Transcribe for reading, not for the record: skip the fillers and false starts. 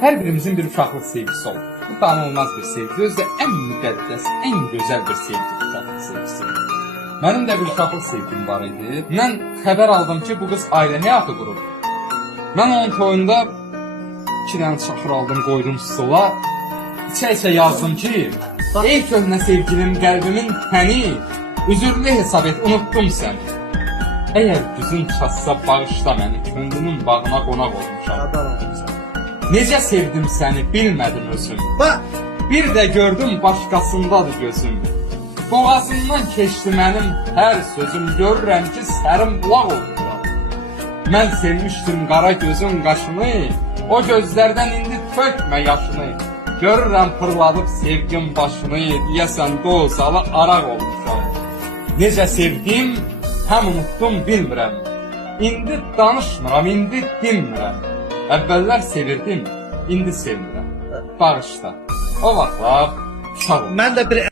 Hər birimizin bir uşaqlıq sevgisi olur. Bu danılmaz bir sevgi, özü də ən müqəddəs, ən gözəl bir sevgi, uşaqlıq sevgisi. Mənim də bir uşaqlıq sevgim var idi. Mən xəbər aldım ki, bu qız ailə həyatı qurur. Mən onun toyunda 2 dənə çaxır aldım, qoydum stola. İçə-içə yazdım ki, ey köhnə sevgilim, qəlbimin təni, üzürlü hesab et, unutdum səni. Əgər güzün çatsa bağışla məni, könlümün bağına qonaq olmuşam. Necə sevdim səni, bilmədim özüm. Bir də gördüm başqasındadır gözüm. Boğazından keçdi mənim hər sözüm, görürəm ki, sərin bulaq olmuşam. Mən sevmişdim qara gözün qaşını, o gözlərdən indi tökmə yaşını. Görürəm fırladıb sevgim başını, deyəsən dozalı araq olmuşam. Necə sevdim, həm unutdum bilmirəm. İndi danışmıram, indi dinmirəm. Əvvəllər sevirdim, indi sevmirəm. Bağışla. O vaxtlar uşaq olmuşam. Mən də bir